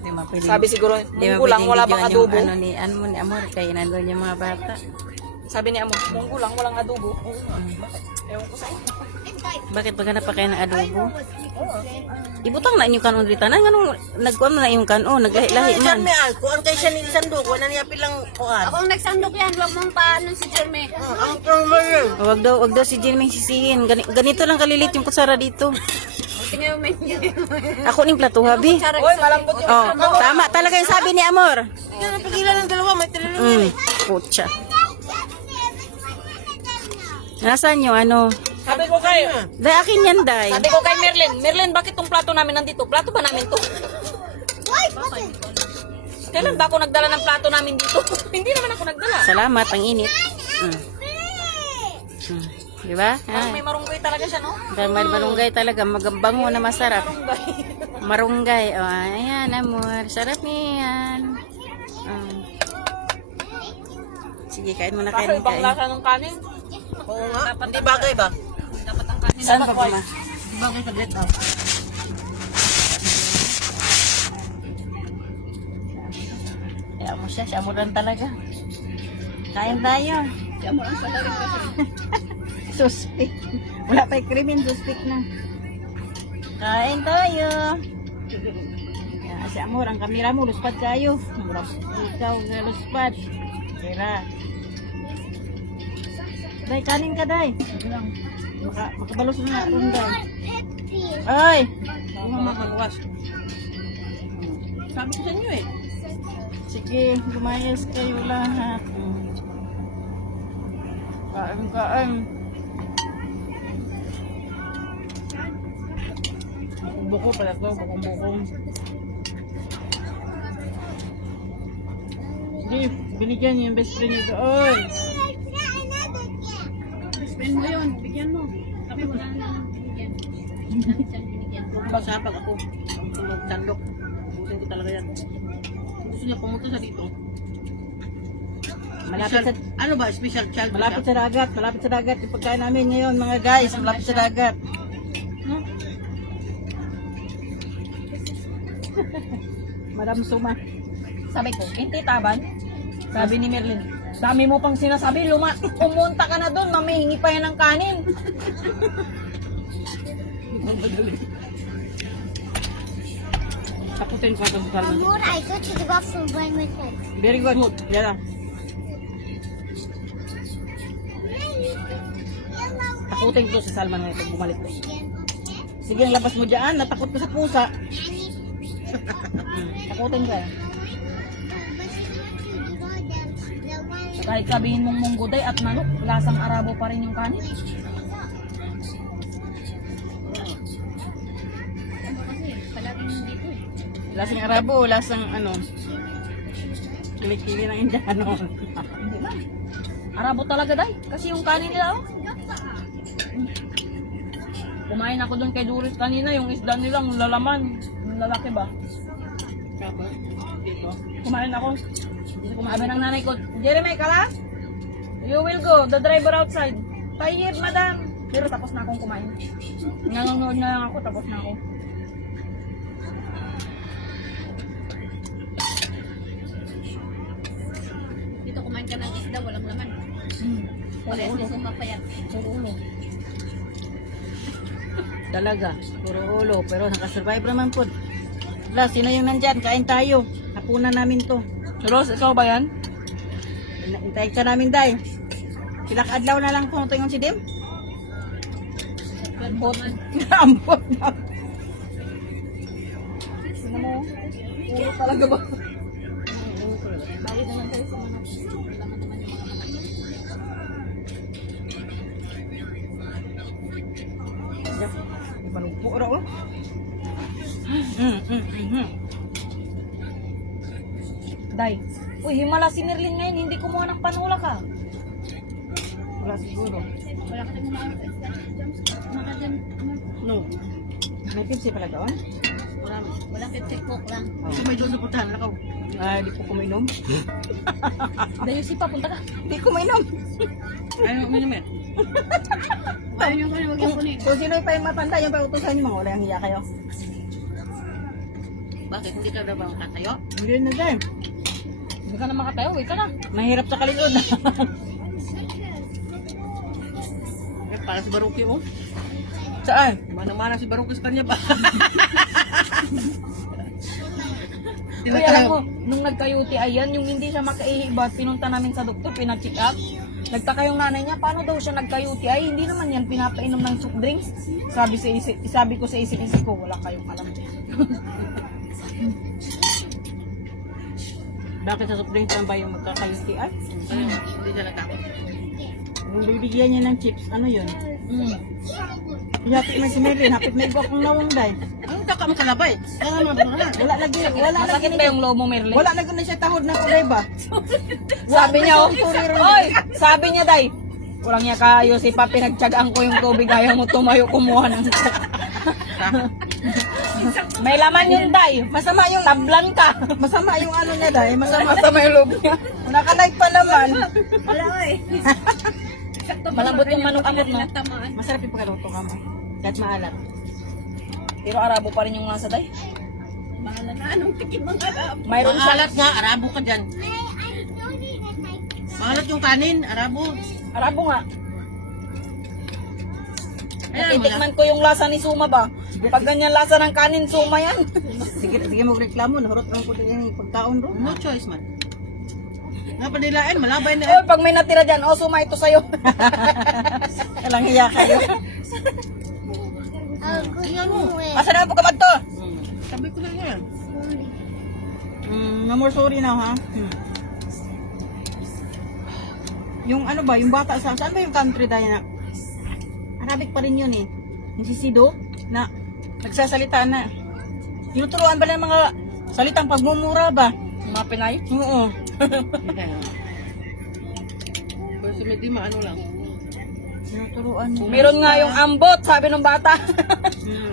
Di mapwede. Sabi siguro, Di munggo lang, wala bang adobo. Ano ni Amor, kaya nandun yung mga bata. Sabi ni Amor, munggo lang, walang adobo. Ewan ko sa inyo. Bakit maghanap pa kayo ng adobo? Ibutang na inyong kanon dito. Anong nagkuhan na yung kanon? Naglahi-lahi man. Jerme, kuan kay siya ni sandok, wala niya pilang kuan. Akong nagsandok yan, huwag mong paano si Jerme. Ang problema. Wag daw si Jimmy sisihin. Ganito lang kalilit yung kutsara dito. Tingnan mo menu. Ako ning plato, habi. Uy, malambot yung Oh, tama talaga yung sabi ni Amor. Hindi na napigilan ng dalawa, may tinanong. Putya. Nasaan yung ano? Sabi ko kay, Day, akin yan, Day. sabi ko kay Merlin, bakit tong plato namin nandito? Plato ba namin to? Kailan ba ako nagdala ng plato namin dito? Hindi naman ako nagdala. Salamat, ang init. Di ba? Parang may marunggoy talaga siya, no? Malunggay talaga, magambango na masarap. Marunggay. Oh, ayan, Amor. Sarap niyan. Sige, kain muna Kaso kain. ibang lasa ng kanin. Oo nga, hindi bagay ba? Dapat ang kanin. Saan pa ba? Hindi bagay sa get out. Kaya mo siya mo lang talaga. Kain tayo. Siya mo lang pala rin kasi. Suspect. Wala pa yung krimen, suspect na. Kain tayo. Si Amor, ang kamera mo, luspad kayo. Ikaw, luspad. Kira. Day, kanin ka, Day. Makabalos na rin, Day. Ay! Ako nga makaluwas. Sabi ko sa inyo eh. Sige, lumayas kayo lahat. Kain. Buko pala to, bukong-bukong. Sige, binigyan niyo yung best friend niyo doon. Spend mo yun, bigyan mo. Kami wala na lang binigyan. Dami siyang binigyan. Masapag ako. Ang tulog sandok. Busin ko talaga yan. Gusto niya pumunta sa dito. Malapit sa Ano ba? Special child ba Malapit siya? sa dagat yung pagkain namin ngayon mga guys, malapit sa dagat. Madam Suma. Sabi ko, hindi taban. Sabi ni Merlin, dami mo pang sinasabi, pumunta ka na doon, mamihingi pa yan ng kanin. Taputin ko ito sa salmon. Amor, I go to the bathroom by myself. Very good. Yan lang. Takutin ko sa salmon ngayon pag bumalik ko. Sige, labas mo dyan. Natakot ko sa pusa. Takutin ka. Kahit sabihin mong mungguday at manok, lasang Arabo pa rin yung kanin. Ano kasi, palaging dito eh. Lasang Arabo, lasang ano. Kilikili ng Indiano. Hindi ba? Arabo talaga day, kasi yung kanin nila oh. Kumain ako doon kay Doris kanina, yung isda nila, yung lalaman, yung lalaki ba? Kumain ako. Sabi ng nanay ko, Jeremy, kalas? You will go, the driver outside. Tayyib, madam. Pero tapos na akong kumain. Nanonood na lang ako, tapos na ako. Dito kumain ka ng isda, walang laman. Wala yung papayat. Puro ulo. Talaga, puro ulo. Pero nakasurvive naman po. Wala, sino yung nandyan? Kain tayo. Hapunan namin to. Ros, ikaw ba yan? Hintayin ka namin, Day. Sila kaadlaw na lang kung ito yung si Dim. Ambot. Ambot na. Sino mo? Ulo talaga ba? Bakit naman tayo sa manok? Laman naman yung mga manok. Ibalugpo raw. Day. Uy, himala si Merlin ngayon, hindi kumuha ng panula ka. Wala siguro. Wala ka tayong mga isda. Maka dyan, No. May pipsi pala doon? wala pepsi coke lang. Kasi may doon sa putahan na ako. Ay, di ko kuminom. Dayo si pa, punta ka. Di ko kuminom. Ayaw uminom eh. Ayaw nyo kayo, huwag yung kunin. Kung sino pa yung matanda, yung pautusan niyo, mga wala yung hiya kayo. Bakit? Hindi ka na ba makatayo? Hindi na dahil. Hindi ka na makatayo, wait ka na. Mahirap sa kalikod. Eh, para si Baruki mo. Saan? Mana-mana si Baruki sa kanya ba? Uy, alam mo, nung nagka-UTI yan, yung hindi siya makaihibat, pinunta namin sa doktor, pina-check up. Nagtaka yung nanay niya, paano daw siya nagka-UTI? Hindi naman yan pinapainom ng soft drinks. Sabi ko sa isip-isip ko, wala kayong alam. Bakit sa soft drinks lang ba yung magkaka-UTI? Hindi siya natakot. Yung bibigyan niya ng chips, ano yun? Hapit may si Mary, hapit may gwa kong nawang day. Ang taka mo kalabay. Kaya naman ba na? Wala lagi Masakit ba yung loob mo, Merle? Wala na na siya tahod na kulay ba? Sabi niya, oh. Oy, sabi niya, day. Walang niya kayo si Papi, nagtsagaan ko yung tubig, ayaw mo tumayo kumuha ng may laman yun, day. Masama yung tablan ka. Masama yung ano niya, day. Masama yung loob niya. Nakalive pa naman. Wala, oy. Malambot yung manok-amot, no? Tamaan. Masarap yung pagkaluto ka mo. Kahit maalat. Pero Arabo pa rin yung nasa, day. Bahala na, anong tikim ang harap? Mayroon siya. Maalat nga, Arabo ka dyan. Maalat yung kanin, Arabo. Arabo nga. Ayan mo na. Natitikman ko yung lasa ni Suma ba? Pag ganyan lasa ng kanin, Suma yan. Sige mo reklamo, nahurot ang puti yung pagkaon ro. No choice man. Nga panilain, malabay na. Oy, pag may natira dyan, oh Suma, ito sa'yo. Walang hiya kayo. Tingnan mo. Asa naman po kamad to? Sabi ko na yan. No more sorry na ha. Yung ano ba, yung bata sa, saan ba yung country dahil na? Arabic pa rin yun eh. Yung si Sido, na nagsasalita na. Tinuturuan ba ng mga salitang pagmumura ba? Mga Pinay? Oo. Pero si Medima, ano lang. Tinuturuan mo. Meron nga yung ambot, sabi ng bata.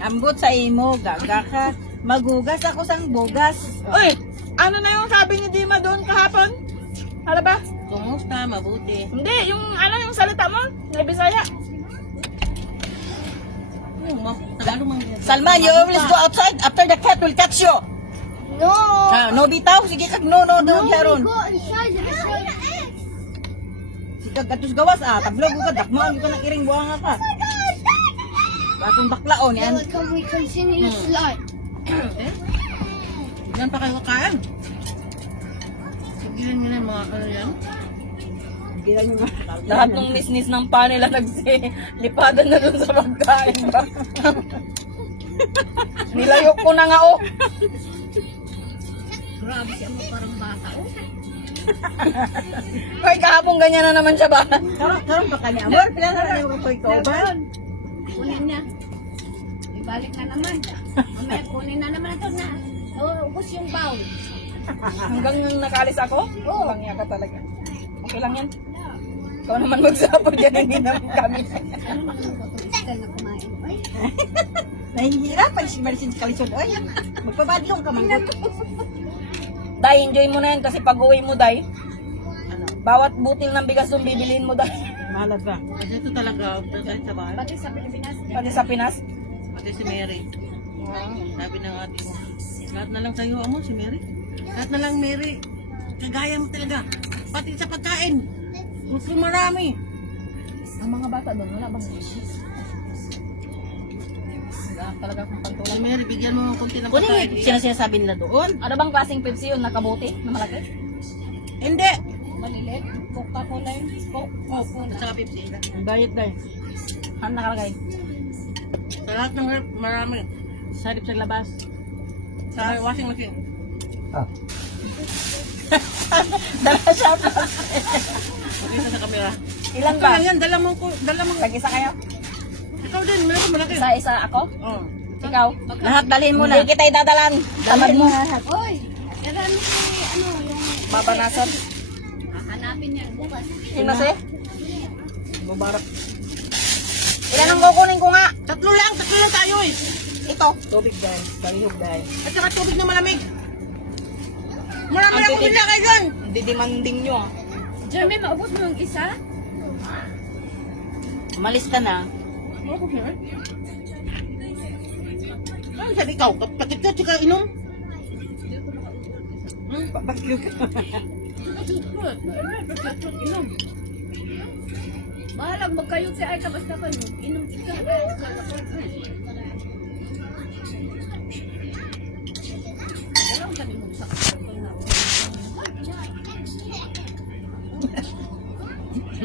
Ambot sa imo, gaga ka. Magugas ako sang bugas. Uy, ano na yung sabi ni Dima doon kahapon? Hala ba? Kumusta? Mabuti. Hindi, yung ano yung salita mo? Na Bisaya. Yung Tagalog man. Salman, you always go outside after the cat will catch you. No. No bitaw, sige kag no, Sharon. Go inside the restaurant. Sige kag atus gawas tablog ko dakmaan ko na iring buanga ka. Atong baklaon yan. Can we continue slide? Yan pa kayo kakain. Sigilan nyo na yung mga ano yan. Lahat ng business ng panela nagsilipadan na dun sa pagkain ba? Nilayo ko na nga oh. Grabe siya mo, parang bata, oh. Ay, kahapon ganyan na naman siya ba? Karon pa kanya. Amor, pila na lang yung toy ko ba? Kunin niya. Ibalik na naman. Mamaya kunin na naman ito na. Ubus yung bowl. Hanggang nung nakalis ako? Oo. Langya ka talaga. Okay lang yan. Ikaw naman magsapod yan, hindi naman kami. Ano naman ang kapatid na kumain? Ay, Nahihirapan si Marisin sa kalisod. Ay, magpabadlong ka man. Day, enjoy mo na yan kasi pag uwi mo, Day, bawat butil ng bigas yung bibiliin mo, Day. Mahalat ka. Kasi ito talaga, kahit sa bahay. pati sa Pilipinas. Pati sa Pinas. Pati si Mary. Sabi ng ate ko, lahat na lang sa'yo, amo, si Mary. Lahat na lang, Mary. Kagaya mo talaga. Pati sa pagkain. Gusto marami. Ang mga bata doon, wala bang business? Wala talaga akong Si pagtulad. Mary, bigyan mo ng konti ng Kunin pagkain. yung sinasabi nila doon. Ano bang klaseng Pepsi yun? Nakabuti? Na malaki? Hindi. Malilit. Coca-Cola yun. Coca-Cola. Sa Pepsi. Ang diet, Day. Ano nakalagay? Sa lahat ng rep, marami. Sa lip sa labas. Sa washing machine. Dala siya pa. Mag-isa sa camera. Ilan Ito ba? lang yan, dala mo ko. Dala mo. Tag-isa kayo? Ikaw din, meron malaki. Isa-isa ako? Oo. Ikaw? Lahat dalhin mo na. Hindi kita idadalan. Tamad mo. Oy, kailan si, ano, yung... Babanasan. Hanapin niya bukas. Sino si? Mubarak. Ilan ang kukunin ko nga? Tatlo lang tayo eh. Ito. Tubig guys. Balihog guys. At saka tubig na malamig. Marami Ang na akong titig. nilakay dyan. Didimanding nyo. Jeremy, maubos mo yung isa? Umalis ka na. Ano ko siya? Ano sabi ikaw? Kapatid ka, tsaka inom? Bakit ka? Bahalag magkayuti ay ka basta ka inom ka. Alam ka ni mo sa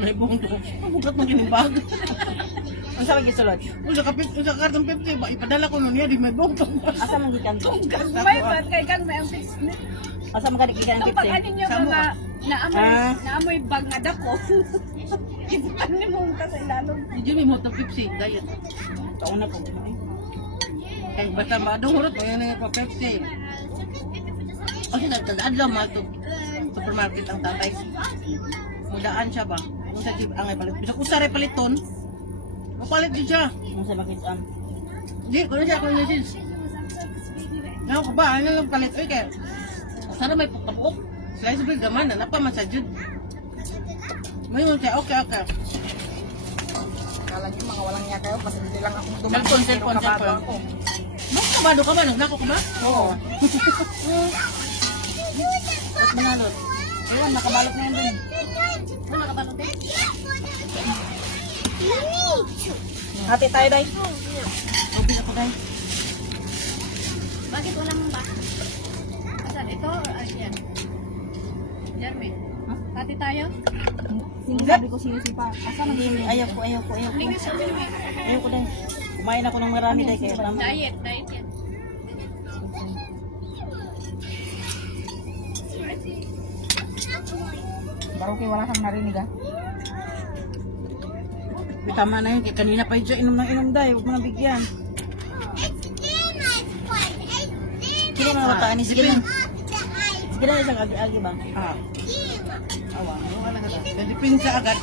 May buong to. Mabukat mo kinibag. Ang sabi gisulod. Sa kartong 50 ba ipadala ko nun niya di may buong to. Asa man gikan to? may bat kay kang may ang business. Asa man ka gikan ang Ito pag pipsi? anin nyo mga naamoy bag na dako. Ipan ni mo ka sa ilalong. Di may mo to 50 diet. Kauna po. Kay basta madungurot mo yan pa Pepsi. Kasi nagtadaan lang mga to supermarket ang tatay. Mudaan siya ba? Kung sa jeep ang ay palit. Bisa kusare paliton. Mapalit din siya. Ang sa makitaan. Di, kung siya kung nasis. Ngayon ko ba? Ano lang palit? Uy, kaya sana may pagkapuok. Slice bread naman, nanapa man sa jud. May mo siya, okay. Kala niyo mga walang niya kayo, kasi hindi lang akong Cellphone. Mas kabado ka ba? Nagnako ka ba? Oo. At manalot. Ayun, nakabalot na yan dun. Ano nakabalot eh? Hati tayo, day. Ubis ako, day. Bakit walang ba? Asan? Ito? Ayan. Jeremy. Hati tayo? Sinasabi ko sinisipa. Asa nang Hindi, ayaw ko. Tingnan sa Jeremy. Ayaw ko, day. Kumain ako ng marami, day. Kaya tama. Diet yan. Parang kayo wala kang narinig ah. Tama na yun. Kaya kanina pa yung inom ng inom, day. Huwag mo nang bigyan. Sige na, mataan ni. Sige na. Sige na, isang agi-agi ba? Ah. Awa. Depende sa agad.